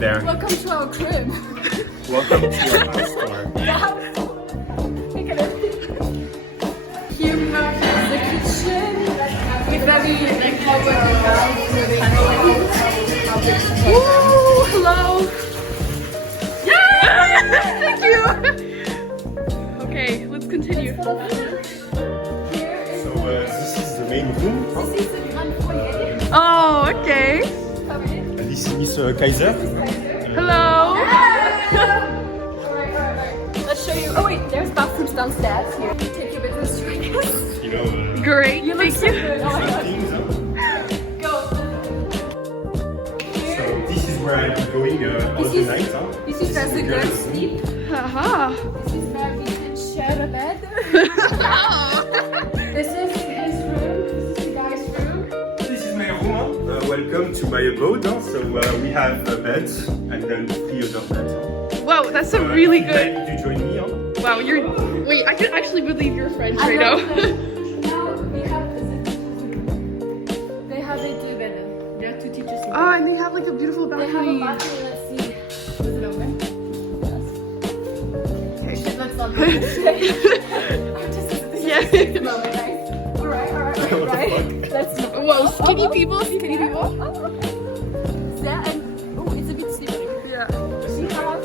there. Welcome to our crib. Welcome to your house tour. Look at it. Here we have the kitchen with very like Ooh, hello. Yeah! Thank you. Okay, let's continue. So this is the main room. This is the grand foyer. Oh, okay. And this is Kaiser. Hello. Alright. Let's show you. Oh wait, there's bathrooms downstairs. Here, take your business to You know, Great. You look so good. Oh my god. things, huh? Go. So this is where I'm going all the night. Huh? This is where the girls sleep. Haha. This is where we can share a bed. This is his room. This is the guy's room. This is my room. Huh? Welcome to my abode. Huh? So we have a bed and then 3 other beds. Huh? Wow, that's a really good. Like to join me. Huh? Wow, you're. Wait, I can actually believe you're French right now. Now we have they have a two bed. There are 2 teachers. Oh, and they have like a beautiful They have a balcony. balcony. Let's see. Is it open? Yes. Shit, let's not do this. Yeah. Alright. Let's go. Whoa, skinny people, skinny people. There and oh, it's a bit slippery. Yeah. We have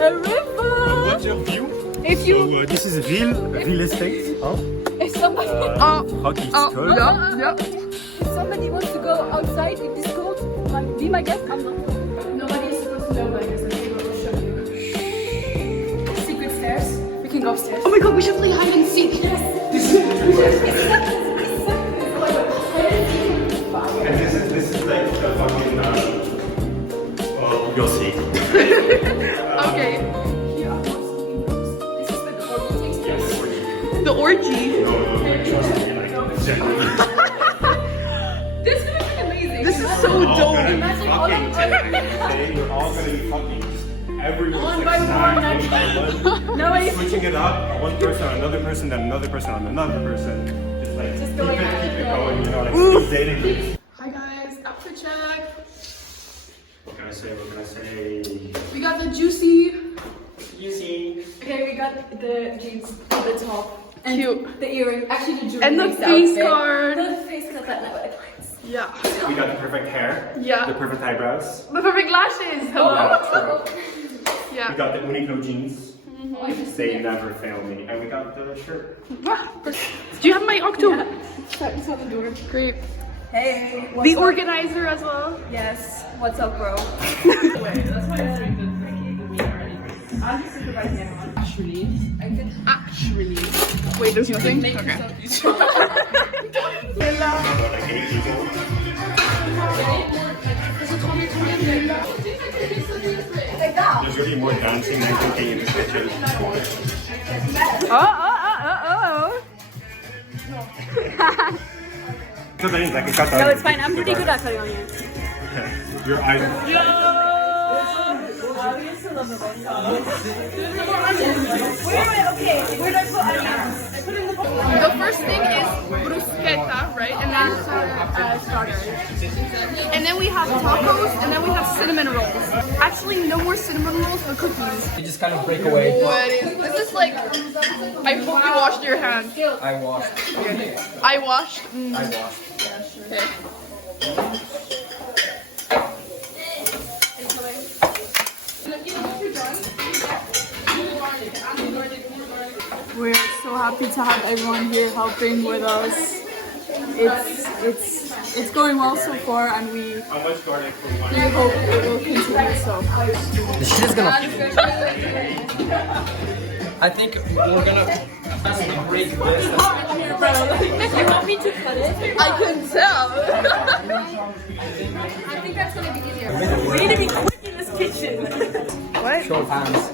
a river. What's your view? If you. So this is a Ville estate. Huh? If somebody, Hockey Oh, skull. yeah. if somebody wants to go outside in this cold, be my guest. I'm not. Nobody is supposed to know my guest. Okay, but we'll show you. Secret stairs. We can go upstairs. Oh my god, we should play hide and seek. And this is like the fucking. Well, you'll see. Okay. Here are more sleeping rooms. This is where the orgy takes place. The orgy. No, trust me, like, genuinely. This is amazing. This is so We're all dope. gonna be Imagine all fucking of today. We're all gonna be fucking. Everyone One takes by time, one, one by one. Nobody's Switching it up, one person on another person, then another person on another person. Just like keep going it, on. keep it going, you know, like speed dating. Hi guys, outfit check. What can I say? What can I say? We got the juicy. You see. Okay, we got the jeans at the top. And Cute. the earring. Actually, the jewelry. And the makes face outfit. card. The face card that never applies. Yeah. We got the perfect hair. Yeah. The perfect eyebrows. The perfect lashes. Hello. Yeah, true. We Yeah. got the Uniqlo jeans. Oh, I just They never fail me. And we got the shirt. Do you have my Octo? It's on the door. Great. Hey. The organizer as well. Yes. What's up, bro? Actually. Wait, there's nothing? Okay. There's gonna be more dancing than cooking in the kitchen. Oh. No, No, it's fine. I'm pretty good at cutting on you. Your eyes. The first thing is bruschetta, right? And then starters. And then we have tacos, and then we have cinnamon rolls. Actually, no more cinnamon rolls, but cookies. You just kind of break away. What is this? Is like, I hope you washed your hands. I washed. I washed. I washed. Okay. We're so happy to have everyone here helping with us. It's going well so far, and we How much garlic for one? hope it will continue. So The shit is gonna. I think we're gonna break this. You want me to cut it? I can tell. I think that's gonna be easier. We need to be quick in this kitchen. What? Show of hands.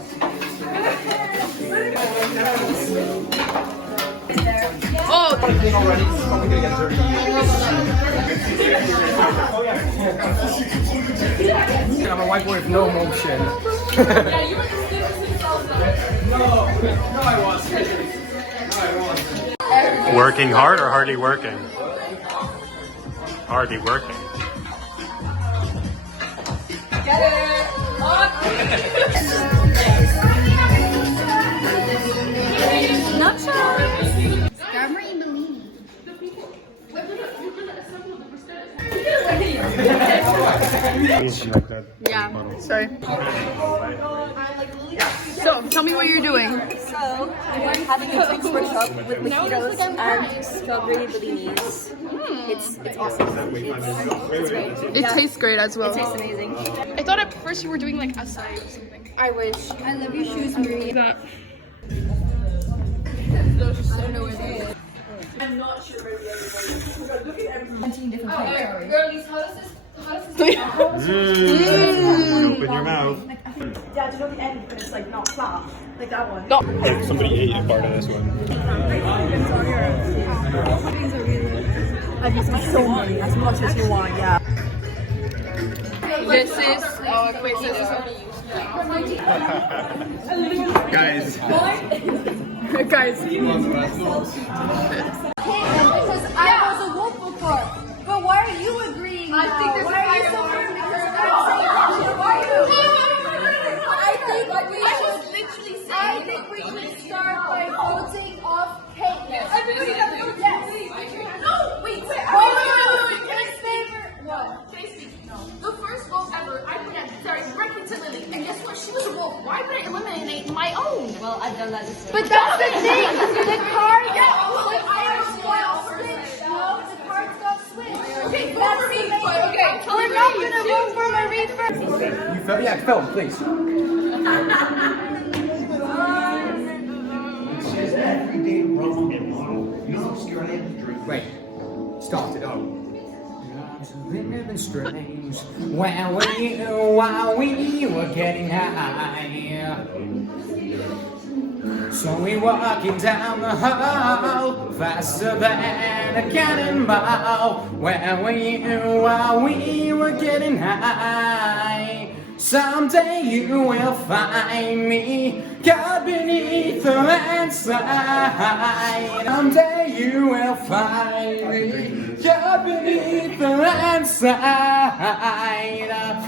Oh, Everything already. It's probably gonna get dirty. I'm a white boy with no motion. Working hard or hardly working? Hardly working. Get it! Nachos. Yeah, sorry. So, tell me what you're doing. So, we're having a drinks workshop with mojitos and strawberry bellinis. It's awesome. It's great. It tastes great as well. It tastes amazing. I thought at first you were doing like acai or something. I wish. I love your shoes, Marie. That. I don't know where they are. I'm not sure where the other one is. 17 different types. Girlies, how does this Open your mouth. Yeah, do you know the end, but it's like not flat, like that one. No. Like somebody ate a part of this one. I've used so many, as much as you want, yeah. This is. Oh, wait, this is already used. Guys. Guys. Because I was a wolf before, but why are you agreeing now? I think there's why are you so firm because I think we should start by voting off cake. Everybody has voted. Yes. No, wait. Wait. Favorite one. The first vote ever, I put at directly to Lily, and guess what? She was a wolf. Why would I eliminate my own? Well, I've done that before. But that's the thing. The card got switched. No, the cards got switched. Okay, vote for me. Okay, We're not gonna vote for Marie first. You felt? Yeah, film, please. It says everyday rum and bottle, no Australian drink. Wait. Start it up. Living strange while we were getting high. So we walking down the hall faster than a cannonball. While we were getting high. Someday you will find me caught beneath the landslide. Someday you will find me caught beneath the landslide.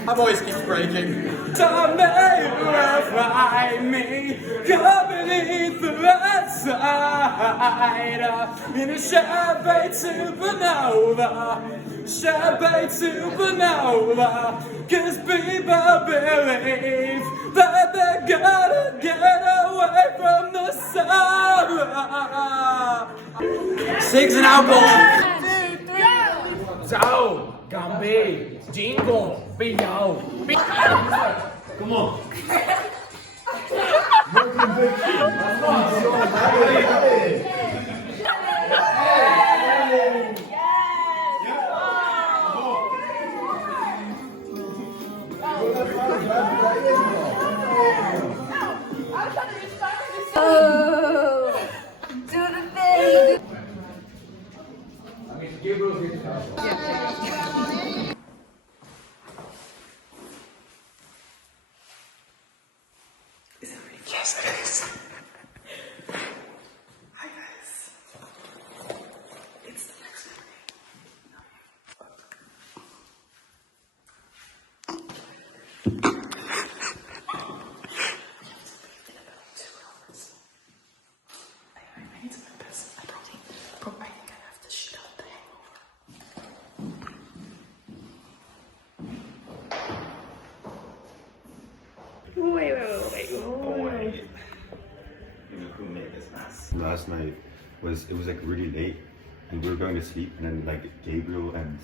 My voice keeps breaking. Someday you will find me caught beneath the landslide. In a chalet supernova. Champagne supernova, 'cause people believe that they're gonna get away from the sun. 6 and out, boy. 2, 3, go. Gumby, jingle, be yo. Come on. Oh, do the thing. Yes, it is. Hi guys. It's the next I need some piss. I think I have to shit out the hangover. Wait. You know who made this mess? Last night it was like really late, and we were going to sleep, and then like Gabriel and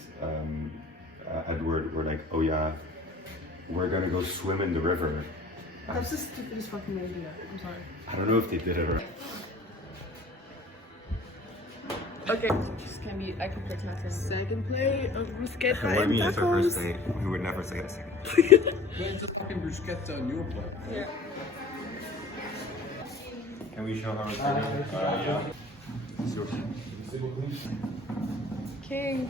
Edward were like, "Oh yeah, we're gonna go swim in the river." That's the stupidest fucking idea. I'm sorry. I don't know if they did it or. Okay. I can pretend. Second plate of bruschetta What do you and mean it's our first tacos. date? We would never say a second. Where's the fucking bruschetta on your plate? Yeah. Can we show how it's done? Yeah. Okay.